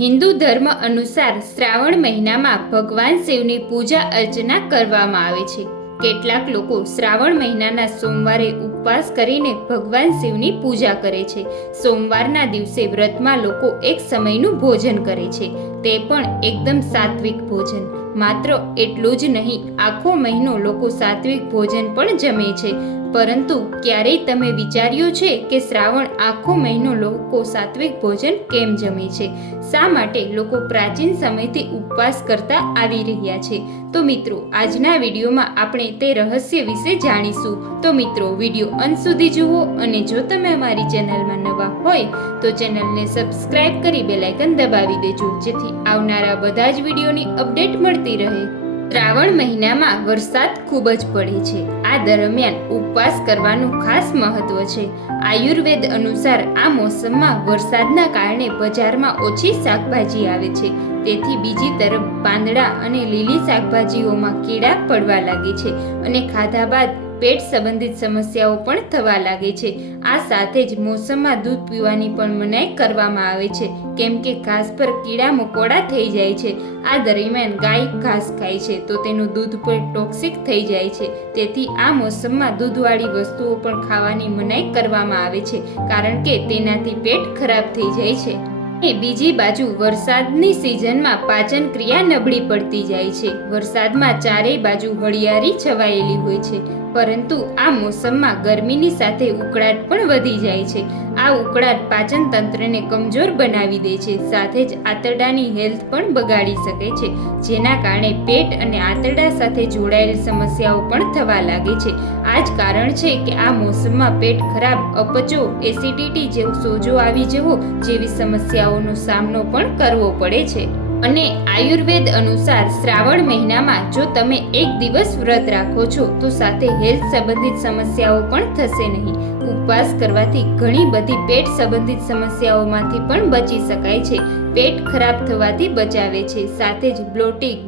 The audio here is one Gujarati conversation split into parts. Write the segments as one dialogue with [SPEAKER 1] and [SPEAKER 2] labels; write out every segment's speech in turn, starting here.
[SPEAKER 1] હિન્દુ ધર્મ અનુસાર શ્રાવણ મહિનામાં ભગવાન શિવની પૂજા અર્ચના કરવામાં આવે છે. કેટલાક લોકો શ્રાવણ મહિનાના સોમવારે ઉપવાસ કરીને ભગવાન શિવની પૂજા કરે છે. સોમવારના દિવસે વ્રતમાં લોકો એક સમયનું ભોજન કરે છે. તે પણ એકદમ સાત્વિક ભોજન. માત્ર એટલું જ નહીં, આખો મહિનો લોકો સાત્વિક ભોજન પણ જમે છે. પરંતુ ક્યારેય તમે વિચાર્યું છે કે શ્રાવણ આખો મહિનો લોકો સાત્વિક ભોજન કેમ જમે છે? શા માટે લોકો પ્રાચીન સમયથી ઉપવાસ કરતા આવી રહ્યા છે? તો મિત્રો, આજના વિડીયોમાં આપણે તે રહસ્ય વિશે જાણીશું. તો મિત્રો, વીડિયો અંત સુધી જુઓ અને જો તમે અમારી ચેનલમાં નવા હોય, તો ચેનલને સબસ્ક્રાઇબ કરી બેલાઇકન દબાવી દેજો, જેથી આવનારા બધા જ વિડીયોની અપડેટ મળતી રહે. શ્રાવણ મહિનામાં વરસાદ ખૂબ જ પડે છે. આ દરમિયાન ઉપવાસ કરવાનું ખાસ મહત્વ છે. આયુર્વેદ અનુસાર આ મોસમમાં વરસાદના કારણે બજારમાં ઓછી શાકભાજી આવે છે. તેથી બીજી તરફ પાંદડા અને લીલી શાકભાજીઓમાં કીડા પડવા લાગે છે અને ખાધા બાદ પેટ સંબંધિત સમસ્યાઓ પણ થવા લાગે છે. આ સાથે જ મોસમમાં દૂધ પીવાની પણ મનાઈ કરવામાં આવે છે. કેમ કે ઘાસ પર કીડા મકોડા થઈ જાય છે. આ દરમિયાન ગાય ઘાસ ખાય છે તો તેનું દૂધ પણ ટોક્સિક થઈ જાય છે. તેથી આ મોસમમાં દૂધવાળી વસ્તુઓ પણ ખાવાની મનાઈ કરવામાં આવે છે. કારણ કે તેનાથી પેટ ખરાબ થઈ જાય છે. એ બીજી બાજુ વરસાદની સિઝનમાં પાચન ક્રિયા નબળી પડતી જાય છે. વરસાદમાં ચારેય બાજુ હળિયાળી છવાયેલી હોય છે, પરંતુ આ મોસમમાં ગરમીની સાથે ઉકળાટ પણ વધી જાય છે. આ ઉકળાટ પાચન તંત્રને કમજોર બનાવી દે છે. સાથે જ આંતરડાની હેલ્થ પણ બગાડી શકે છે, જેના કારણે પેટ અને આંતરડા સાથે જોડાયેલ સમસ્યાઓ પણ થવા લાગે છે. આ જ કારણ છે કે આ મોસમમાં પેટ ખરાબ, અપચો, એસિડિટી જેવો સોજો આવી જવો જેવી સમસ્યાઓનો સામનો પણ કરવો પડે છે. અને આયુર્વેદ અનુસાર શ્રાવણ મહિનામાં જો તમે એક દિવસ વ્રત રાખો છો, તો સાથે હેલ્થ સંબંધિત સમસ્યાઓ પણ થશે નહીં. ઉપવાસ કરવાથી ઘણી બધી પેટ સંબંધિત સમસ્યાઓમાંથી પણ બચી શકાય છે. પેટ ખરાબ થવાથી બચાવે છે. સાથે જ બ્લોટિંગ,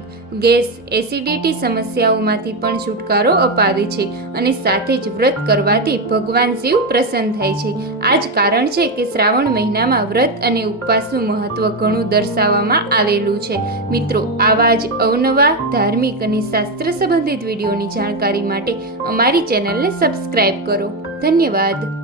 [SPEAKER 1] ગેસ, એસિડિટી સમસ્યાઓમાંથી પણ છુટકારો અપાવે છે અને સાથે જ વ્રત કરવાથી ભગવાન શિવ પ્રસન્ન થાય છે. આ જ કારણ છે કે શ્રાવણ મહિનામાં વ્રત અને ઉપવાસનું મહત્વ ઘણું દર્શાવવામાં આવેલું છે. મિત્રો, આવા જ અવનવા ધાર્મિક અને શાસ્ત્ર સંબંધિત વિડીયોની જાણકારી માટે અમારી ચેનલને સબસ્ક્રાઈબ કરો. ધન્યવાદ.